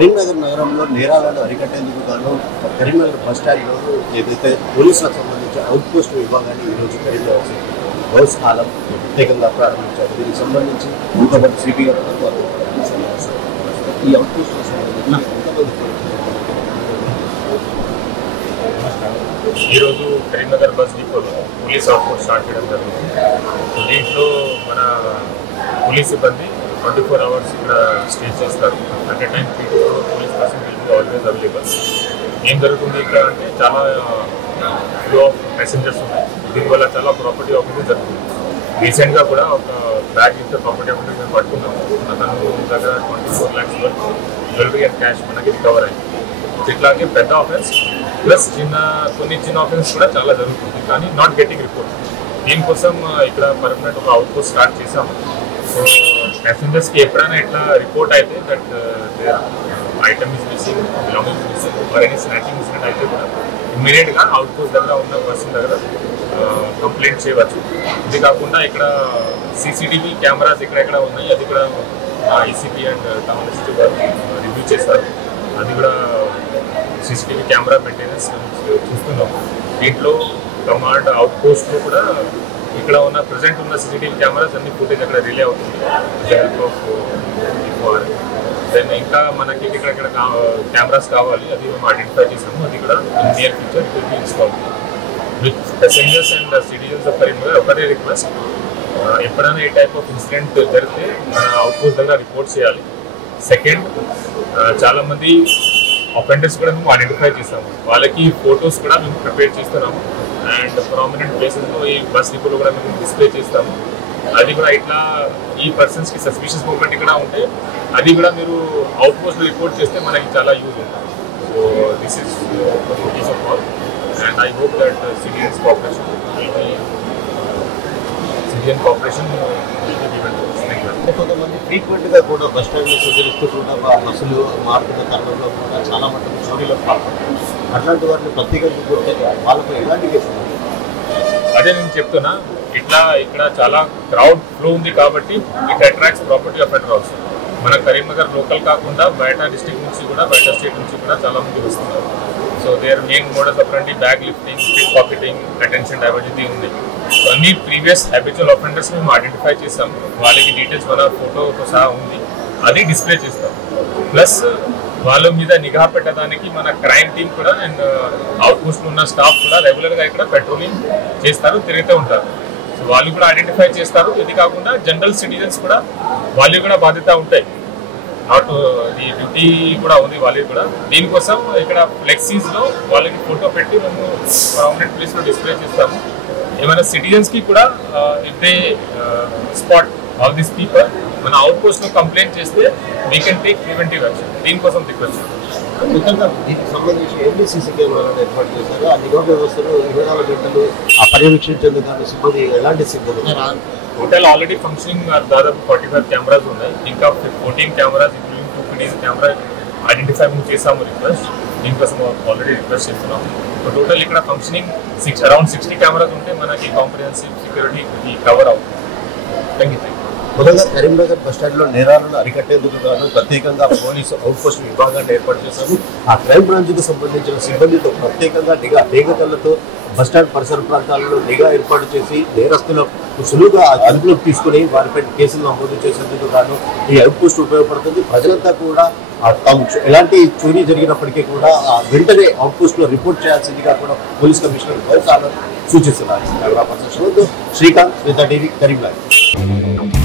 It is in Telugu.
కరీంనగర్ నగరంలో నేరాలను అరికట్టేందుకు గాను కరీంనగర్ బస్టాండ్లో ఏదైతే పోలీసులకు సంబంధించిన అవుట్ పోస్ట్ విభాగాన్ని ఈరోజు కరీంనగర్ గౌస్ ఆలం ప్రత్యేకంగా ప్రారంభించారు. దీనికి సంబంధించి ఎంతమంది సిపి గారు ఈ అవుట్ పోస్ట్ ఈరోజు కరీంనగర్ బస్ డిపోలో పోలీస్ అవుట్ పోస్ట్ స్టార్ట్ చేయడం జరిగింది. దీంట్లో మన పోలీస్ సిబ్బంది 24 hours ఇక్కడ స్టే చేస్తారు. At a time 3 to 4 police person will be always available. ఏం జరుగుతుంది ఇక్కడ అంటే చాలా ఫ్లో ఆఫ్ ప్యాసింజర్స్ ఉన్నాయి. దీనివల్ల చాలా ప్రాపర్టీ ఆఫీస్ జరుగుతుంది. రీసెంట్గా కూడా ఒక బ్యాగ్ ఇంత ప్రాపర్టీ ఆఫీస్ మేము పట్టుకున్నాము. అతను దగ్గర 24 lakhs వరకు జ్యువెలరీ అండ్ క్యాష్ మనకి రికవర్ అయింది. ఇట్లాగే పెద్ద ఆఫెన్స్ ప్లస్ కొన్ని చిన్న ఆఫెన్స్ కూడా చాలా జరుగుతుంది, కానీ నాట్ గెటింగ్ రిపోర్ట్. దీనికోసం ఇక్కడ పర్మనెంట్ ఒక అవుట్ పోస్ట్ స్టార్ట్ చేసాము. సో ప్యాసింజర్స్కి ఎప్పుడైనా ఇట్లా రిపోర్ట్ అయితే that there item is missing, belongings missing or any snatching incident అయితే కూడా ఇమ్మీడియట్గా అవుట్ పోస్ట్ దగ్గర ఉన్న పర్సన్ దగ్గర కంప్లైంట్ చేయవచ్చు. ఇది కాకుండా ఇక్కడ సీసీటీవీ కెమెరాస్ ఎక్కడెక్కడ ఉన్నాయి అది కూడా ఈసీపీ అండ్ టౌన్ ఎస్పీ గారు రివ్యూ చేస్తారు. అది కూడా సీసీటీవీ కెమెరా మెయింటెనెన్స్ చూస్తున్నాము. దీంట్లో కమాండ్ అవుట్ పోస్ట్లో కూడా ఇక్కడ ఉన్న ప్రజెంట్ ఉన్న సీసీటీవీ కెమెరాస్ అన్ని ఫుటేజ్ అక్కడ రిలే అవుతుంది హెల్ప్ ఆఫ్ దెన్ ఇంకా మనకి ఇక్కడ కెమెరాస్ కావాలి, అది మేము ఐడెంటిఫై చేసాము. అది కూడా in near future it will be install. With passengers and citizens of Karimnagar ఒకటే రిక్వెస్ట్, ఎప్పుడైనా ఈ టైప్ ఆఫ్ ఇన్సిడెంట్ జరిగితే మన అవుట్ పోస్ట్ దగ్గర రిపోర్ట్ చేయాలి. సెకండ్, చాలామంది అఫెండర్స్ కూడా మేము ఐడెంటిఫై చేస్తాము. వాళ్ళకి ఫొటోస్ కూడా మేము ప్రిపేర్ చేస్తున్నాము అండ్ ప్రామినెంట్ ప్లేసెస్లో ఈ బస్ డిపోలో కూడా మేము డిస్ప్లే చేస్తాము. అది కూడా ఇట్లా ఈ పర్సన్స్కి సస్పిషియస్ మూవ్మెంట్ ఇక్కడ ఉంటే అది కూడా మీరు అవుట్ పోస్ట్ రిపోర్ట్ చేస్తే మనకి చాలా యూజ్ ఉంటుంది. So this is notice of all and I hope that citizen cooperation కొంతమంది ఫ్రీక్వెంట్గా కూడా బస్ స్టాండ్లో సుధరిస్తూ కూడా బస్సులు మారుతున్న తరుణంలో కూడా చాలా మటుకు చోరీలకు పాల్పడుతుంది. అట్లాంటి వారిని ప్రత్యేకంగా గుర్తించి వాళ్ళకు ఎలాంటి కేసులు? అదే నేను చెప్తున్నా, ఇక్కడ చాలా క్రౌడ్ ఫ్లో ఉంది కాబట్టి it attracts property offender also. మన కరీంనగర్ లోకల్ కాకుండా బయట డిస్ట్రిక్ట్ నుంచి కూడా బయట స్టేట్ నుంచి కూడా చాలా మంది వస్తున్నారు. So their main modus operandi bag lifting, pickpocketing, attention diversity ఉంది. సో అన్ని ప్రీవియస్ హ్యాబిచువల్ అఫెండర్స్ మేము ఐడెంటిఫై చేస్తాము. వాళ్ళకి డీటెయిల్స్ మన ఫోటోతో సహా ఉంది, అది డిస్ప్లే చేస్తాం. ప్లస్ వాళ్ళ మీద నిఘా పెట్టడానికి మన క్రైమ్ టీమ్ కూడా అండ్ అవుట్ పోస్ట్లో ఉన్న స్టాఫ్ కూడా రెగ్యులర్గా ఇక్కడ పెట్రోలింగ్ చేస్తారు, తిరుగుతూ ఉంటారు. సో వాళ్ళు కూడా ఐడెంటిఫై చేస్తారు. ఇది కాకుండా జనరల్ సిటిజన్స్ కూడా వాళ్ళు కూడా బాధ్యత ఉంటాయి. నాట్ ఈ డ్యూటీ కూడా ఉంది వాళ్ళకి కూడా. దీనికోసం ఇక్కడ ఫ్లెక్సీస్లో వాళ్ళకి ఫోటో పెట్టి మేము పర్మనెంట్ ప్లేస్లో డిస్ప్లే చేస్తాము. ఏమైనా సిటిజన్స్కి కూడా if they spot all this people మన అవుట్ పోస్ట్లో కంప్లైంట్ చేస్తే we can take preventive action. దీనికోసం రిక్వెస్ట్. దీనికి సంబంధించి ఎన్ని సీసీ కెమెరాలను ఏర్పాటు చేశారు? ఆ నిఘా వ్యవస్థలు 24 గంటలు పర్యవేక్షించేందుకు కానీ సిబ్బంది ఎలాంటి సిబ్బంది? టోటల్ ఆల్రెడీ ఫంక్షనింగ్ దాదాపు 45 కెమెరాస్ ఉన్నాయి. ఇంకా 14 cameras including 2 PDS camera identify చేసాము రిక్వెస్ట్. దీనికోసం ఆల్రెడీ రిక్వెస్ట్ చేస్తున్నాము. టోటల్ ఇక్కడ ఫంక్షనింగ్ అరౌండ్ 60 కెమెరాస్ ఉంటే మనకి కాంప్రిహెన్సివ్ సెక్యూరిటీ కవర్ అవుతుంది. Thank you. మొదలుగా కరీంనగర్ బస్టాండ్లో నేరాలను అరికట్టేందుకు గాను ప్రత్యేకంగా పోలీసు అవుట్ పోస్ట్ విభాగాన్ని ఏర్పాటు చేశారు. ఆ క్రైమ్ బ్రాంచ్కు సంబంధించిన సిబ్బందితో ప్రత్యేకంగా నిఘాకళ్లతో బస్టాండ్ పరిసర ప్రాంతాలలో నిఘా ఏర్పాటు చేసి నేరస్తులు సులువుగా అదుపులోకి తీసుకుని వారిపై కేసులు నమోదు చేసేందుకు గాను ఈ అవుట్ పోస్ట్ ఉపయోగపడుతుంది. ప్రజలంతా కూడా ఎలాంటి చోరీ జరిగినప్పటికీ కూడా వెంటనే అవుట్ పోస్ట్లో రిపోర్ట్ చేయాల్సిందిగా కూడా పోలీస్ కమిషనర్ గౌస్ ఆలం సూచిస్తున్నారు. శ్రీకాంత్, టీవీ, కరీంనగర్.